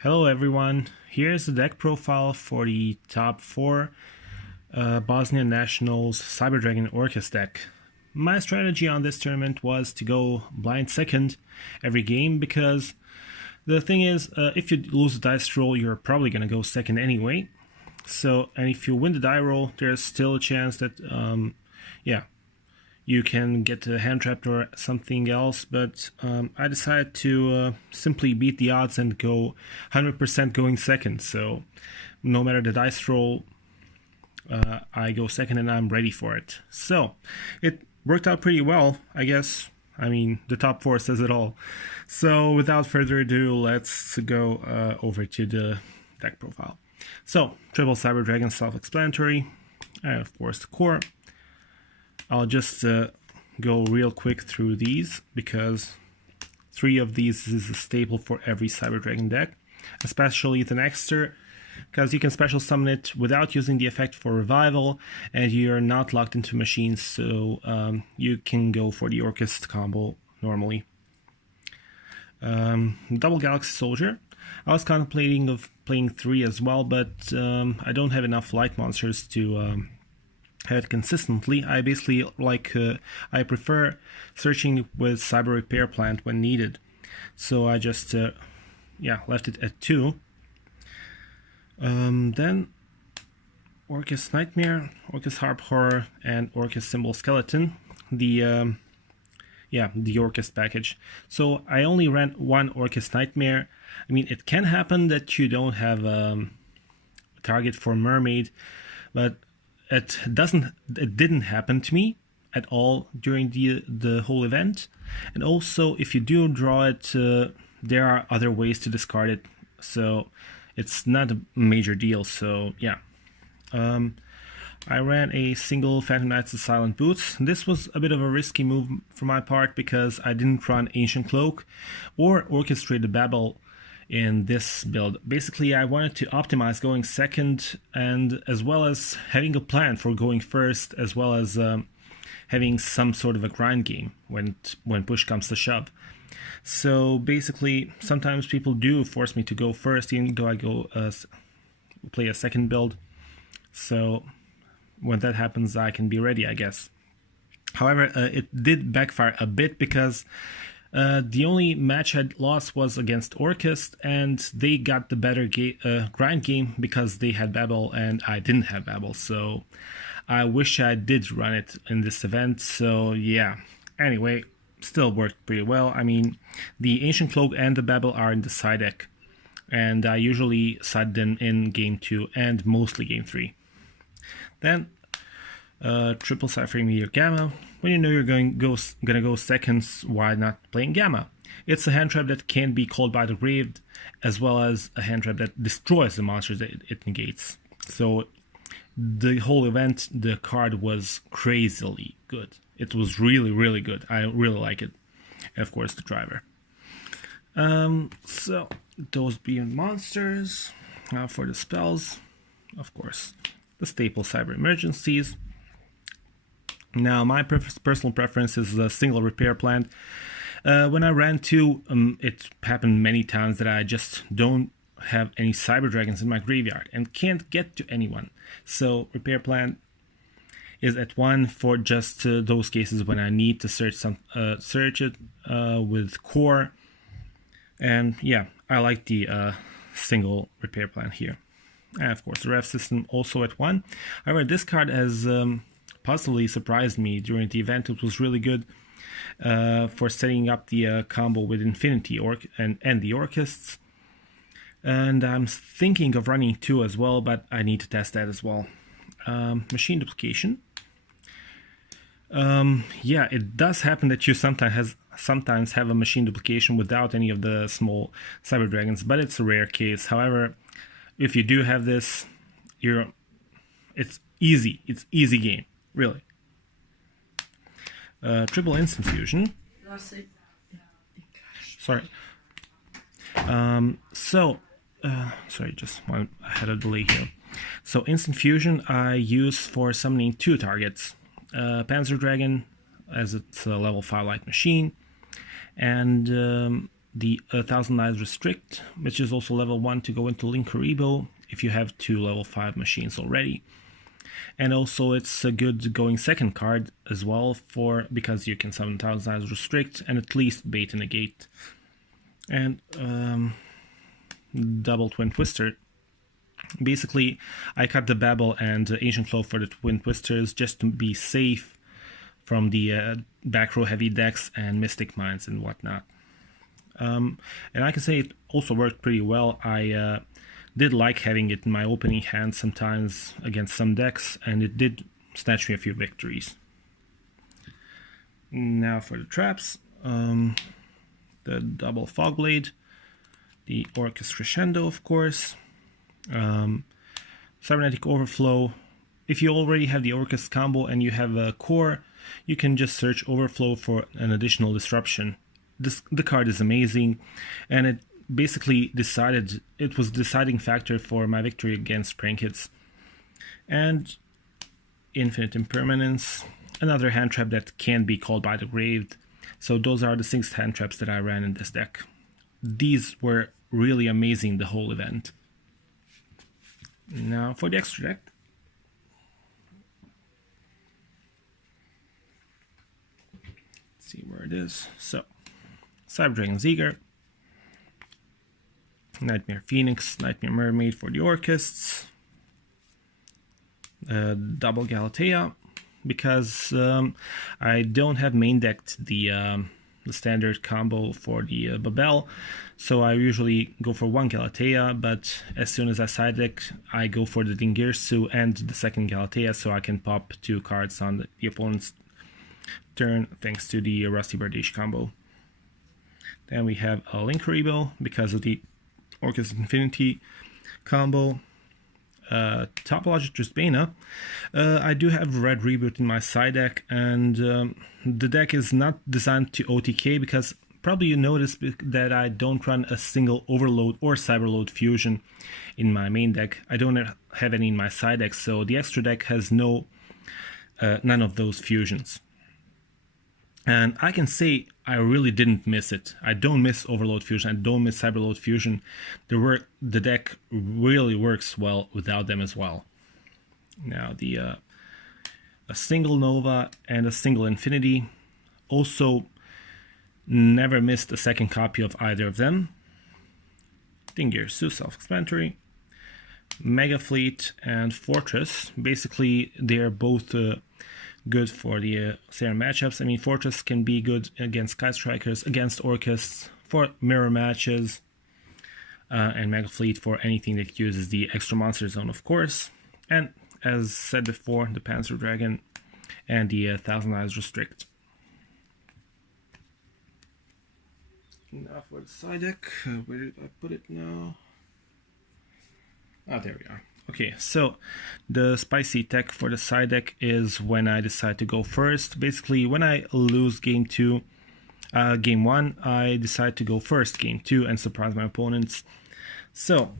Hello everyone, here's the deck profile for the top 4 Bosnian Nationals Cyber Dragon Orcust deck. My strategy on this tournament was to go blind second every game because the thing is, if you lose a dice roll, you're probably going to go second anyway. So, and if you win the die roll, there's still a chance that, you can get a hand trapped or something else, but I decided to simply beat the odds and go 100% going second. So no matter the dice roll, I go second and I'm ready for it. So it worked out pretty well, I guess. I mean, the top 4 says it all. So without further ado, let's go over to the deck profile. So triple Cyber Dragon, self-explanatory, and of course the core. I'll just go real quick through these because 3 of these is a staple for every Cyber Dragon deck, especially the Nexter, because you can special summon it without using the effect for revival, and you're not locked into machines, so you can go for the Orcust combo normally. Double Galaxy Soldier. I was contemplating of playing 3 as well, but I don't have enough light monsters to have it consistently. I basically I prefer searching with Cyber Repair Plant when needed, so I just left it at 2. Then Orcust Nightmare, Orcust Harp Horror, and Orcust Symbol Skeleton, the Orcust package. So I only ran 1 Orcust Nightmare. I mean, it can happen that you don't have a target for Mermaid, but it didn't happen to me at all during the whole event. And also, if you do draw it, there are other ways to discard it, so it's not a major deal. So yeah, I ran a single Phantom Knights of Silent Boots. This was a bit of a risky move for my part because I didn't run Ancient Cloak or Orchestrated Babel in this build. Basically, I wanted to optimize going second, and as well as having a plan for going first, as well as having some sort of a grind game when push comes to shove. So basically, sometimes people do force me to go first, even though I go play a second build. So when that happens, I can be ready, I guess. However, it did backfire a bit because the only match I lost was against Orcust, and they got the better grind game because they had Babel and I didn't have Babel. So I wish I did run it in this event. So yeah, anyway, still worked pretty well. I mean, the Ancient Cloak and the Babel are in the side deck, and I usually side them in game 2 and mostly game 3. Then triple Cypher Meteor Gamma. When you know you're gonna go seconds, why not playing Gamma? It's a hand trap that can be called by the grave, as well as a hand trap that destroys the monsters that it negates. So the whole event, the card was crazily good. It was really, really good. I really like it. And of course, the driver. So those being monsters. For the spells, of course, the staple Cyber Emergencies. Now, my personal preference is a single Repair Plant. When I ran 2, it happened many times that I just don't have any Cyber Dragons in my graveyard and can't get to anyone. So Repair Plant is at 1 for just those cases when I need to search it with core. And yeah, I like the single Repair Plant here. And of course, the Rev System also at 1. However, this card has positively surprised me during the event. It was really good for setting up the combo with Infinity and the Orcusts. And I'm thinking of running 2 as well, but I need to test that as well. Machine Duplication. Yeah, it does happen that you sometimes have a Machine Duplication without any of the small Cyber Dragons, but it's a rare case. However, if you do have this, it's easy. It's easy game. Really. Triple Instant Fusion. Sorry. Sorry, I had a delay here. So Instant Fusion I use for summoning 2 targets. Panzer Dragon, as it's a level 5 light machine, and the 1000 Knights Restrict, which is also level 1 to go into Linkuribo if you have 2 level 5 machines already. And also it's a good going second card as well, because you can summon 1000 Knights Restrict and at least bait and negate. And double Twin Twister. Basically, I cut the Babel and Ancient Cloak for the Twin Twisters just to be safe from the back row heavy decks and Mystic Mines and whatnot. And I can say it also worked pretty well. I did like having it in my opening hand sometimes against some decks, and it did snatch me a few victories. Now for the traps, the double Fogblade, the Orcust Crescendo, of course, Cybernetic Overflow. If you already have the Orcust combo and you have a core, you can just search Overflow for an additional disruption. The card is amazing, and it basically it was the deciding factor for my victory against Prank Hits. And Infinite Impermanence, another hand trap that can be called by the grave. So those are the 6 hand traps that I ran in this deck. These were really amazing the whole event. Now for the extra deck. Let's see where it is. So, Cyber Dragon Zeger, Nightmare Phoenix, Nightmare Mermaid for the Orcusts, double Galatea, because I don't have main decked the standard combo for the Babel, so I usually go for 1 Galatea, but as soon as I side deck, I go for the Dingirsu and the second Galatea, so I can pop 2 cards on the opponent's turn thanks to the Rusty Bardiche combo. Then we have a Linkuribo because of the Orcust Infinity combo. Topologic Drusbana. I do have Red Reboot in my side deck, and the deck is not designed to OTK because probably you noticed that I don't run a single Overload or Cyberload fusion in my main deck. I don't have any in my side deck, so the extra deck has none of those fusions. And I can say I really didn't miss it. I don't miss Overload Fusion, I don't miss Cyberload Fusion. The deck really works well without them as well. Now a single Nova and a single Infinity. Also never missed a second copy of either of them. Dingirsu, self-explanatory. Mega Fleet and Fortress. Basically they're both good for the Serum matchups. I mean, Fortress can be good against Kite Strikers, against Orcusts, for mirror matches, and Mega Fleet for anything that uses the extra monster zone, of course. And as said before, the Panzer Dragon and the 1000 Knights Restrict. Now for the side deck, where did I put it now? Ah, there we are. Okay, so the spicy tech for the side deck is when I decide to go first. Basically, when I lose game 1, I decide to go first game 2 and surprise my opponents. So,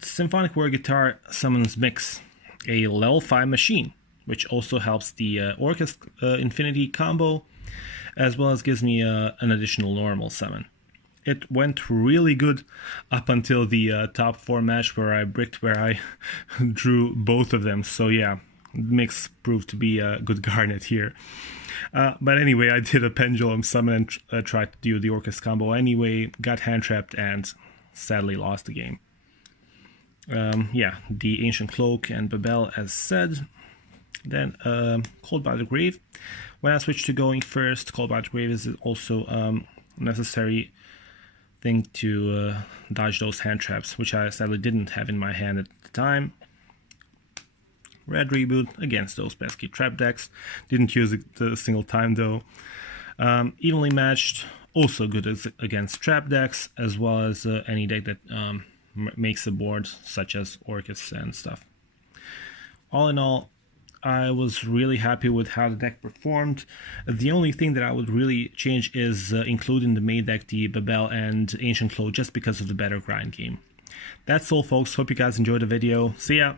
Symphonic War Guitar summons Mix, a level 5 machine, which also helps the Orcust Infinity combo, as well as gives me an additional normal summon. It went really good up until the top 4 match where I bricked, where I drew both of them. So yeah, Mix proved to be a good garnet here. But anyway, I did a Pendulum summon and tried to do the Orcust combo anyway, got hand trapped and sadly lost the game. Yeah, the Ancient Cloak and Babel as said. Then Cold by the Grave. When I switch to going first, Cold by the Grave is also necessary thing to dodge those hand traps, which I sadly didn't have in my hand at the time. Red Reboot against those pesky trap decks. Didn't use it a single time though. Evenly matched, also good against trap decks, as well as any deck that makes a board, such as Orcust and stuff. All in all, I was really happy with how the deck performed. The only thing that I would really change is including the main deck, the Babel and Ancient Cloak, just because of the better grind game. That's all folks, hope you guys enjoyed the video. See ya!